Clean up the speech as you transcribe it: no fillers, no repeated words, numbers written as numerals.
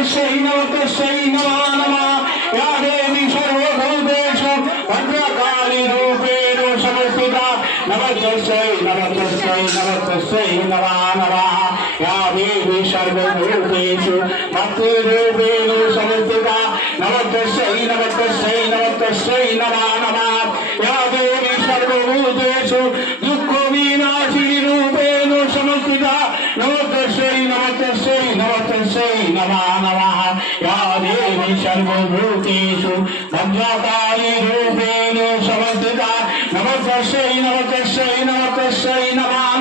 तस्यै नमो नमः या देवी सर्वभूतेषु भद्रकालीरूपेण संस्थिता नमः तस्यै नमो नमः या देवी सर्वभूतेषु भक्तिरूपेण संस्थिता नमः तस्यै नमो नमः या देवी सर्वभूतेषु दुःखविनाशिनीरूपेण संस्थिता नमः तस्यै नमो नमः या देवी सर्वभूतेषु भद्रकालीरूपेण संस्थिता नमः तस्यै नमो